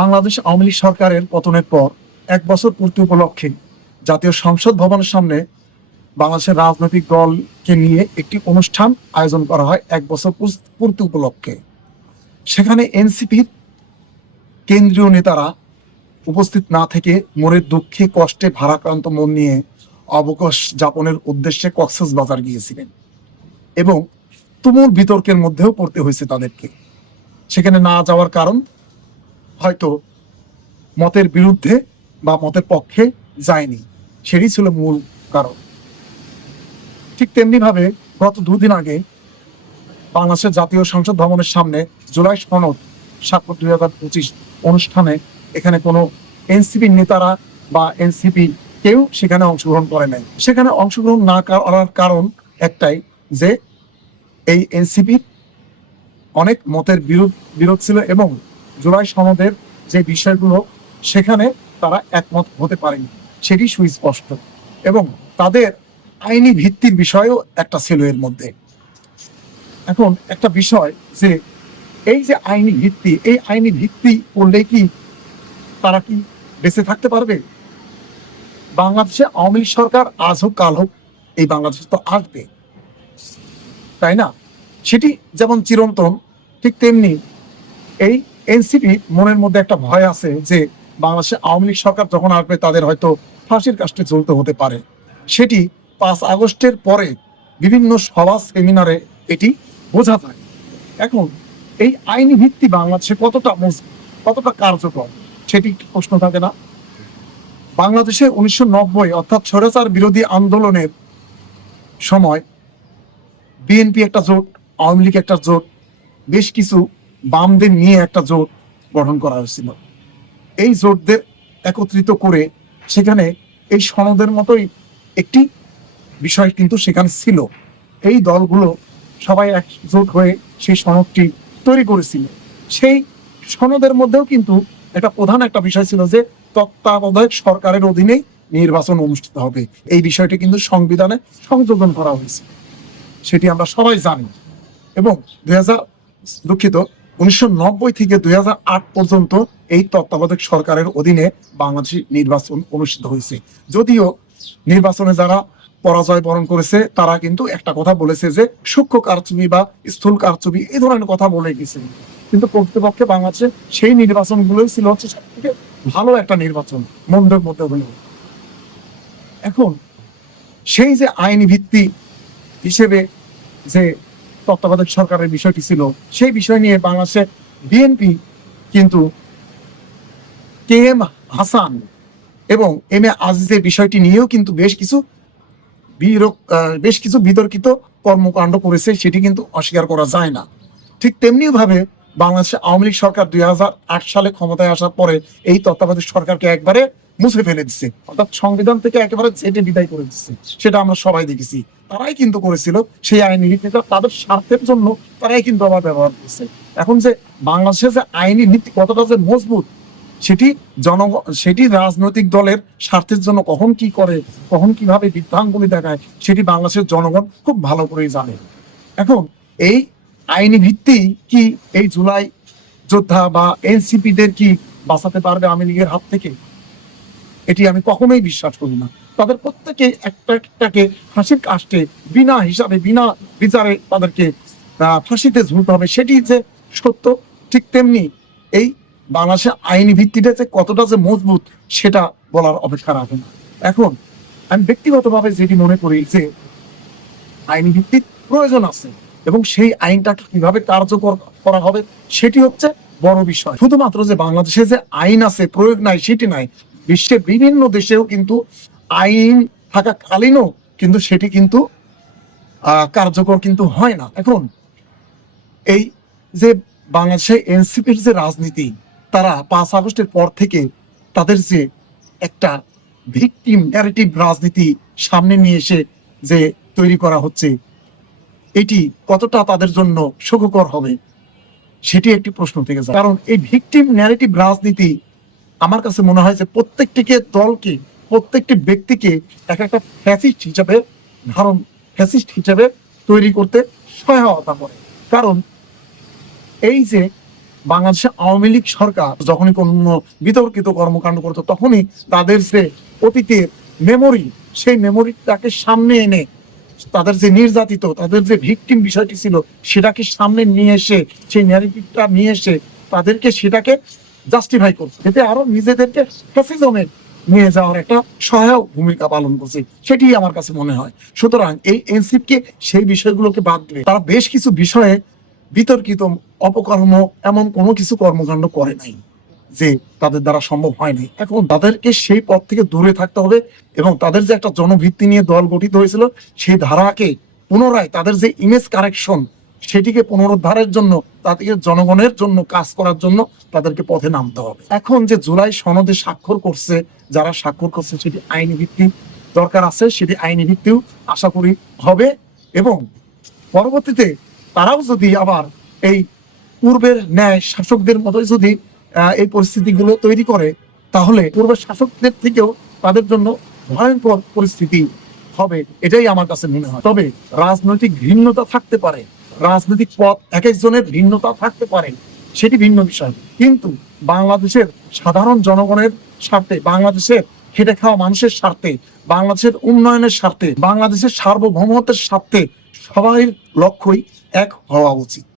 বাংলাদেশ আওয়ামী লীগ সরকারের পতনের পর এক বছর পূর্তি উপলক্ষে জাতীয় সংসদ ভবনের সামনে বাংলাদেশের রাজনৈতিক দলকে নিয়ে একটি অনুষ্ঠান আয়োজন করা হয় এক বছর পূর্তি উপলক্ষে। সেখানে এনসিপির কেন্দ্রীয় নেতারা উপস্থিত না থেকে মনের দুঃখে, কষ্টে, ভারাক্রান্ত মন নিয়ে অবকাশ যাপনের উদ্দেশ্যে কক্সেস বাজার গিয়েছিলেন এবং তুমুল বিতর্কের মধ্যেও পড়তে হয়েছে তাদেরকে। সেখানে না যাওয়ার কারণ হয়তো মতের বিরুদ্ধে বা মতের পক্ষে যায়নি। সেটি ছিল মূল কারণ। ঠিক তেমনি ভাবে গত দুদিন আগে বাংলাদেশের জাতীয় সংসদ ভবনের সামনে জুলাই সনদ স্বাক্ষর দুই হাজার পঁচিশ অনুষ্ঠানে এখানে কোনো এনসিপি নেতারা বা এনসিপি কেউ সেখানে অংশগ্রহণ করে নাই। সেখানে অংশগ্রহণ না করার কারণ একটাই যে এই এনসিপির অনেক মতের বিরোধ বিরোধ ছিল এবং জুলাই সনদের যে বিষয়গুলো, সেখানে তারা একমত হতে পারেনি। সেটি সুস্পষ্ট। এবং তাদের আইনি ভিত্তির বিষয়ও একটা ছিল এর মধ্যে। এখন একটা বিষয় যে, এই যে আইনি ভিত্তি, এই আইনি ভিত্তি করলে কি তারা কি বেঁচে থাকতে পারবে? বাংলাদেশে আওয়ামী লীগ সরকার আজ হোক, কাল হোক, এই বাংলাদেশে তো আসবে। তাই না? সেটি যেমন চিরন্তন, ঠিক তেমনি এই এনসিপি মনের মধ্যে একটা ভয় আছে যে বাংলাদেশে আওয়ামী লীগ সরকার যখন আসবে তাদের হয়তো ফাঁসির কাষ্টে চলতে হতে পারে। সেটি পাঁচ আগস্টের পরে বিভিন্ন সভা, সেমিনারে এটি বোঝা যায়। এখন এই আইনি ভিত্তি বাংলাদেশে কতটা কতটা কার্যকর, সেটি প্রশ্ন থাকে না? বাংলাদেশে উনিশশো নব্বই অর্থাৎ স্বৈরাচার বিরোধী আন্দোলনের সময় বিএনপি একটা জোট, আওয়ামী লীগ একটা জোট, বেশ কিছু বামদের নিয়ে একটা জোট গঠন করা হয়েছিল। এই জোটদের একত্রিত করে সেখানে এই সনদের মতোই একটি বিষয় কিন্তু সেখানে ছিল। এই দলগুলো সবাই একজোট হয়ে সেই সনদটি তৈরি করেছিল। সেই সনদের মধ্যেও কিন্তু একটা প্রধান একটা বিষয় ছিল যে তত্ত্বাবধায়ক সরকারের অধীনেই নির্বাচন অনুষ্ঠিত হবে। এই বিষয়টি কিন্তু সংবিধানে সংযোজন করা হয়েছে। সেটি আমরা সবাই জানি। এবং দুই হাজার দুঃখিত উনিশশো নব্বই থেকে দুই হাজার আট পর্যন্ত এই তত্ত্বাবধায়ক সরকারের অধীনে বাংলাদেশি নির্বাচন অনুষ্ঠিত হয়েছে। যদিও নির্বাচনে যারা পরাজয় বরণ করেছে, তারা কিন্তু একটা কথা বলেছে যে সূক্ষ্ম কারচুপি বা স্থূল কারচুপি এই ধরনের কথা বলে গেছে। কিন্তু প্রকৃতপক্ষে বাংলাদেশে সেই নির্বাচনগুলোই ছিল হচ্ছে সব থেকে ভালো একটা নির্বাচন, মন্দের মধ্যে হলেও এখন সেই যে আইনি ভিত্তি হিসেবে যে তত্ত্বাবধায়ক সরকারের বিষয়টি ছিল, সেই বিষয় নিয়ে বাংলাদেশে বিএনপি কিন্তু কে এম হাসান এবং এম এ আজিজের বিষয়টি নিয়েও কিন্তু বেশ কিছু বেশ কিছু বিতর্কিত কর্মকাণ্ড করেছে, সেটি কিন্তু অস্বীকার করা যায় না। ঠিক তেমনি ভাবে বাংলাদেশে আওয়ামী লীগ সরকার দুই হাজার আট সালে ক্ষমতায় আসার পরে এই তত্ত্বাবধায়ক সরকারকে একবারে মুছে ফেলে দিচ্ছে অর্থাৎ সংবিধান থেকে একেবারে ছেটে বিদায় করে দিচ্ছে সেটা আমরা সবাই দেখেছি। তারাই কিন্তু করেছিল সেই আইনি নীতিটা। তাদের স্বার্থের জন্য তারাই কিন্তু আবার ব্যবহার করছে। এখন যে বাংলাদেশের যে আইনি নীতি কতটা যে মজবুত, সেটি জনগণ সেটি রাজনৈতিক দলের স্বার্থের জন্য কখন কি করে, কখন কীভাবে বৃদ্ধাঙ্গুলি দেখায়, সেটি বাংলাদেশের জনগণ খুব ভালো করেই জানে। এখন এই আইনি ভিত্তি কি এই জুলাই যোদ্ধা বা এনসিপিদের কি বাঁচাতে পারবে আওয়ামী লীগের হাত থেকে? এটি আমি কখনোই বিশ্বাস করি না। তাদের প্রত্যেকে একটা একটাকে ফাঁসির কাষ্টে বিনা হিসাবে, বিনা বিচারে তাদেরকে ফাঁসিতে ঝুলতে হবে। সেটি যে সত্য, ঠিক তেমনি এই বাংলাদেশের আইনি ভিত্তিটা যে কতটা যে মজবুত, সেটা বলার অপেক্ষা রাখে না। এখন আমি ব্যক্তিগতভাবে যেটি মনে করি যে আইনি ভিত্তির প্রয়োজন আছে এবং সেই আইনটাকে কীভাবে কার্যকর করা হবে, সেটি হচ্ছে বড় বিষয়। শুধুমাত্র যে বাংলাদেশে যে আইন আছে, প্রয়োগ নাই, সেটি নাই বিশ্বের বিভিন্ন দেশেও কিন্তু আইন থাকাকালীনও কিন্তু সেটি কিন্তু কার্যকর কিন্তু হয় না। এখন এই যে বাংলাদেশে এনসিপির যে রাজনীতি, তারা পাঁচ আগস্টের পর থেকে তাদের যে একটা ভিকটিম ন্যারেটিভ রাজনীতি সামনে নিয়ে এসে যে তৈরি করা হচ্ছে, এটি কতটা তাদের জন্য সুখকর হবে, সেটি একটি প্রশ্ন থেকে যায়। কারণ এই ভিকটিম ন্যারেটিভ রাজনীতি আমার কাছে মনে হয় যে প্রত্যেকটিকে দলকে, প্রত্যেকটি ব্যক্তিকে এক একটা ফ্যাসিস্ট হিসাবে ধারণ ফ্যাসিস্ট হিসাবে তৈরি করতে সহায়তা করে। কারণ এই যে বাংলাদেশে আওয়ামী লীগ সরকার যখনই কোনো বিতর্কিত কর্মকাণ্ড করতো, তখনই তাদের যে অতীতের মেমোরি সেই মেমোরিটাকে সামনে এনে তাদের যে নির্যাতিত, তাদের যে ভিকটিম বিষয়টি ছিল, সেটাকে সামনে নিয়ে এসে, সেই ন্যারেটিভটা নিয়ে এসে তাদেরকে সেটাকে জাস্টিফাই করছে। এতে আরও নিজেদেরকে ফ্যাসিজমে নিয়ে যাওয়ার একটা সহায়ক ভূমিকা পালন করছে। সেটি আমার কাছে মনে হয়। সুতরাং এই এনসিপকে সেই বিষয়গুলোকে বাদ দিয়ে তারা বেশ কিছু বিষয়ে বিতর্কিত, অপকর্ম, এমন কোনো কিছু কর্মকাণ্ড করে নাই যে তাদের দ্বারা সম্ভব হয়নি এখন তাদেরকে সেই পথ থেকে দূরে থাকতে হবে এবং তাদের যে একটা জনভিত্তি নিয়ে দল গঠিত হয়েছিল, সেই ধারাকে পুনরায় তাদের যে ইমেজ কারেকশন সেটিকে পুনরুদ্ধারের জন্য তাদেরকে জনগণের জন্য কাজ করার জন্য তাদেরকে পথে নামতে হবে। এখন যে জুলাই সনদে স্বাক্ষর করছে, যারা স্বাক্ষর করছে সেটি আইনি ভিত্তি দরকার আছে, সেটি আইনি ভিত্তিও আশা করি হবে এবং পরবর্তীতে তারাও যদি আবার এই পূর্বের ন্যায় শাসকদের মতোই যদি এই পরিস্থিতিগুলো তৈরি করে, তাহলে পূর্বের শাসকদের থেকেও তাদের জন্য ভয়ঙ্কর পরিস্থিতি হবে, এটাই আমার কাছে মনে হয়। তবে রাজনৈতিক ভিন্নতা থাকতে পারে রাজনৈতিক পথ এক একজনের ভিন্নতা থাকতে পারে, সেটি ভিন্ন বিষয়। কিন্তু বাংলাদেশের সাধারণ জনগণের স্বার্থে, বাংলাদেশের খেটে খাওয়া মানুষের স্বার্থে, বাংলাদেশের উন্নয়নের স্বার্থে, বাংলাদেশের সার্বভৌমত্বের স্বার্থে সবাই লক্ষ্যই এক হওয়া উচিত।